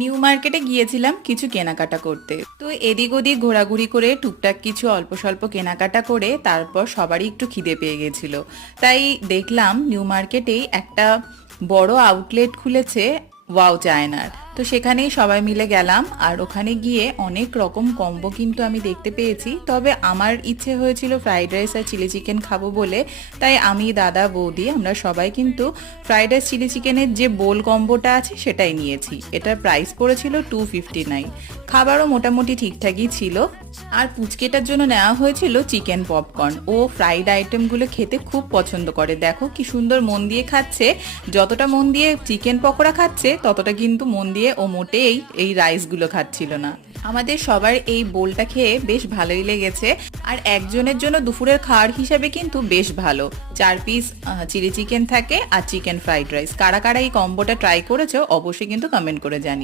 New মার্কেটে গিয়েছিলাম কিছু কেনাকাটা করতে। তো এদিক ওদিক ঘোরাঘুরি করে টুকটাক কিছু অল্প স্বল্প কেনাকাটা করে তারপর সবারই একটু খিদে পেয়ে গেছিল। তাই দেখলাম নিউ মার্কেটেই একটা বড় আউটলেট খুলেছে ওয়াও চায়নার। তো সেখানেই সবাই মিলে গেলাম, আর ওখানে গিয়ে অনেক রকম কম্বো কিন্তু আমি দেখতে পেয়েছি। তবে আমার ইচ্ছে হয়েছিল ফ্রাইড রাইস আর চিলি চিকেন খাবো বলে, তাই আমি, দাদা, বৌদি আমরা সবাই কিন্তু ফ্রাইড রাইস চিলি চিকেনের যে বোল কম্বোটা আছে সেটাই নিয়েছি। এটার প্রাইস পড়েছিল 259। খাবারও মোটামুটি ঠিকঠাকই ছিল। আর পুচকেটার জন্য নেওয়া হয়েছিল চিকেন পপকর্ন। ও ফ্রাইড আইটেমগুলো খেতে খুব পছন্দ করে, দেখো কি সুন্দর মন দিয়ে খাচ্ছে। যতটা মন দিয়ে চিকেন পকোড়া খাচ্ছে ততটা কিন্তু মন দিয়ে ও মোটেই এই রাইসগুলো খাচ্ছিল না। আমাদের সবার এই বোলটা খেয়ে বেশ ভালোই লেগেছে। আর একজনের জন্য দুপুরের খাবার হিসাবে কিন্তু বেশ ভালো। 4 পিস চিলি চিকেন থাকে আর চিকেন ফ্রাইড রাইস। কারা কারা এই কম্বোটা ট্রাই করেছো অবশ্যই কিন্তু কমেন্ট করে জানিও।